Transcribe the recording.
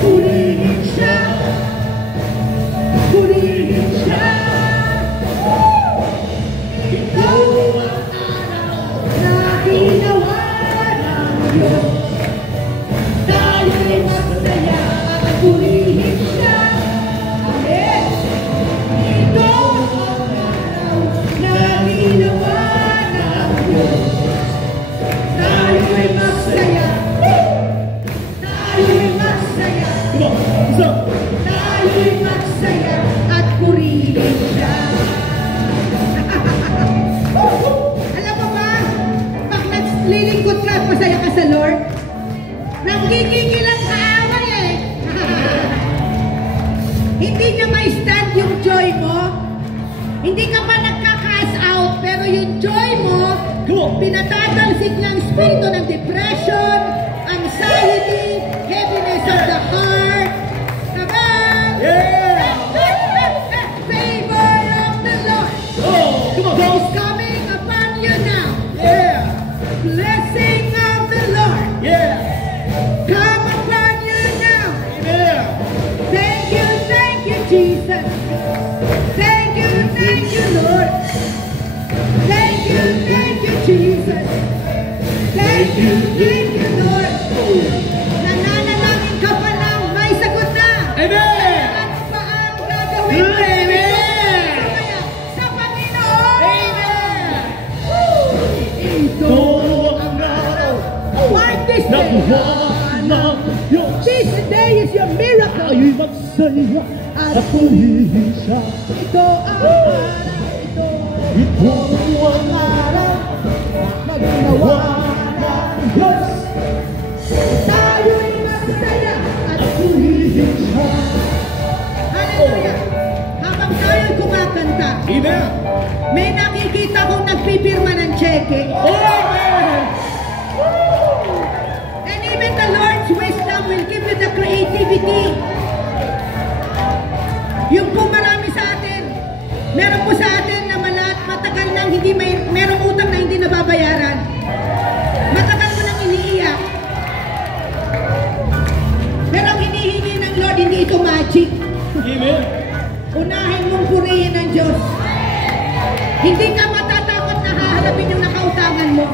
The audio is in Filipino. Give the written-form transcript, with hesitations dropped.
purihin siya, purihin siya. Ikaw ang araw na ginawa ng Diyos. Tayo'y masaya at purihin siya. Amen. Ikaw ang araw na ginawa ng Diyos. Tayo'y masaya. Tayo'y masaya. Tayo'y masaya at purihin siya. Alam mo ba, pag naglilingkod ka at masaya ka sa Lord, nanggigigil ang kaaway eh. Hindi niya ma-stand yung joy mo. Hindi ka pa nagka-cast out, pero yung joy mo, pinatatalsik niya ang spirito ng depression, anxiety, heaviness of the heart. Come on! Yeah! Favor of the Lord. Oh, come on, He's coming upon you now. Yeah! Blessing of the Lord. Yeah! Come upon you now. Amen! Thank you, Jesus. Thank you, Lord. Thank you, Jesus. Thank you, Lord. Nananalangin ka pa lang, may sagot na. Amen! Ano pa ang gagawin mo? Amen! Sa Panginoon. Amen! Ito ang araw Mark this na day. buwan ng Diyos. This day is your miracle. Tayo'y magsaya at purihin siya. Ito ang araw. Ito ang araw Na ginawa ng Diyos. tayo'y masaya at Purihin siya. hallelujah. Habang tayo'y kumakanta, Amen! may nakikita kong nagpipirma ng cheque. Amen! And even the Lord's wisdom will give you the creativity. Yung po marami sa atin, meron po sa atin na matagal nang hindi merong utang na hindi nababayaran. Matagal mo nang iniiyak. Pero ang hinihingi ng Lord, hindi ito magic. Amen! Unahin mong purihin ng Diyos. Hindi ka matatakot na haharapin yung nakautangan mo.